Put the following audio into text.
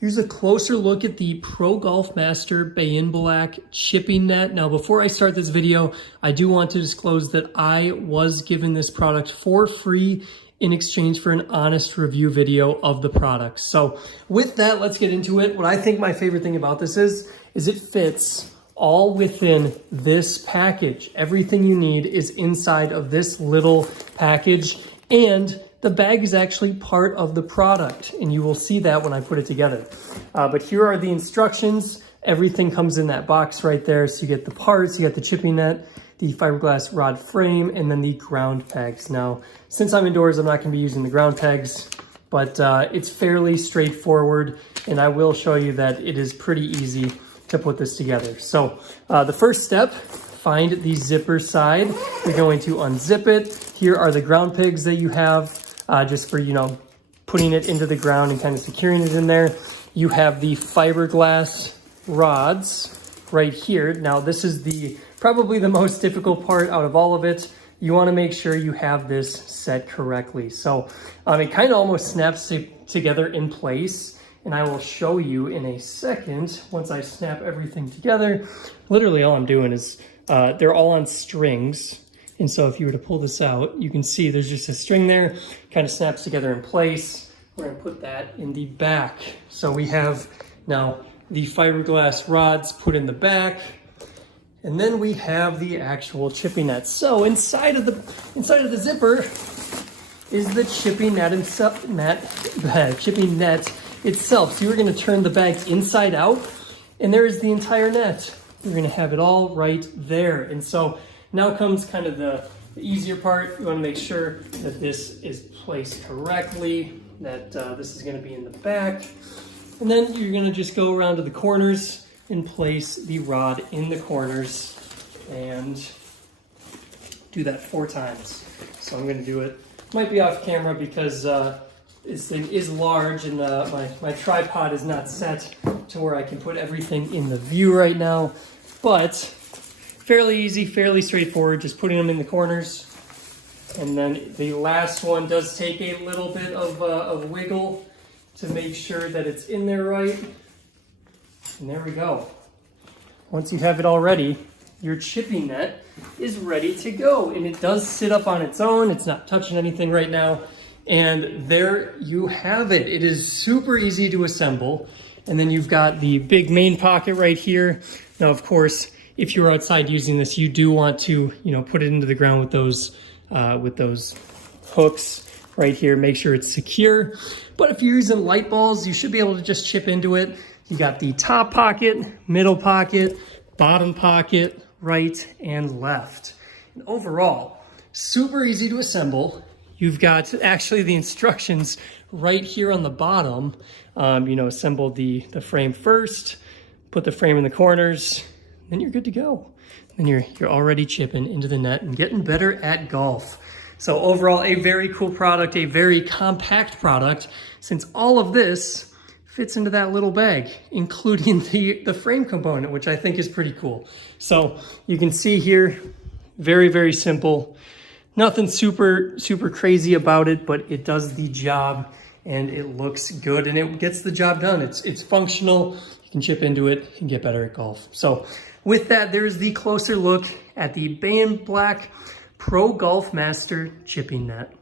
here's a closer look at the Pro Golf Master Bain Black chipping net. Now, before I start this video, I do want to disclose that I was given this product for free in exchange for an honest review video of the product. So with that, let's get into it. What I think my favorite thing about this is it fits all within this package. Everything you need is inside of this little package, and the bag is actually part of the product, and you will see that when I put it together. But here are the instructions. Everything comes in that box right there. So you get the parts, you get the chipping net, the fiberglass rod frame, and then the ground pegs. Now, since I'm indoors, I'm not gonna be using the ground pegs, but it's fairly straightforward, and I will show you that it is pretty easy to put this together. So the first step, find the zipper side. You're going to unzip it. Here are the ground pegs that you have, just for, you know, putting it into the ground and kind of securing it in there. You have the fiberglass rods right here. Now, this is probably the most difficult part out of all of it. You want to make sure you have this set correctly. So it kind of almost snaps together in place, and I will show you in a second once I snap everything together. Literally all I'm doing is they're all on strings, and so if you were to pull this out, you can see there's just a string there, kind of snaps together in place. We're going to put that in the back. So we have now the fiberglass rods put in the back, and then we have the actual chipping net. So inside of the zipper is the chipping net itself. So you're going to turn the bag inside out, and there is the entire net. You're going to have it all right there. And so now comes kind of the easier part. You want to make sure that this is placed correctly, that this is going to be in the back. And then you're going to just go around to the corners and place the rod in the corners and do that 4 times. So I'm going to do it. Might be off camera because this thing is large, and my tripod is not set to where I can put everything in the view right now. But fairly easy, fairly straightforward, just putting them in the corners. And then the last one does take a little bit of wiggle to make sure that it's in there right. And there we go. Once you have it all ready, your chipping net is ready to go. And it does sit up on its own. It's not touching anything right now. And there you have it. It is super easy to assemble. And then you've got the big main pocket right here. Now, of course, if you're outside using this, you do want to, you know, put it into the ground with those hooks right here. Make sure it's secure. But if you're using light balls, you should be able to just chip into it. You got the top pocket, middle pocket, bottom pocket, right and left. And overall, super easy to assemble. You've got actually the instructions right here on the bottom. You know, assemble the frame first, put the frame in the corners, then you're good to go. Then you're already chipping into the net and getting better at golf. So overall, a very cool product, a very compact product, since all of this fits into that little bag, including the frame component, which I think is pretty cool. So you can see here, very, very simple. Nothing super crazy about it, but it does the job and it looks good and it gets the job done. It's functional. You can chip into it and get better at golf. So with that, there's the closer look at the Bain Black Pro Golf Master chipping net.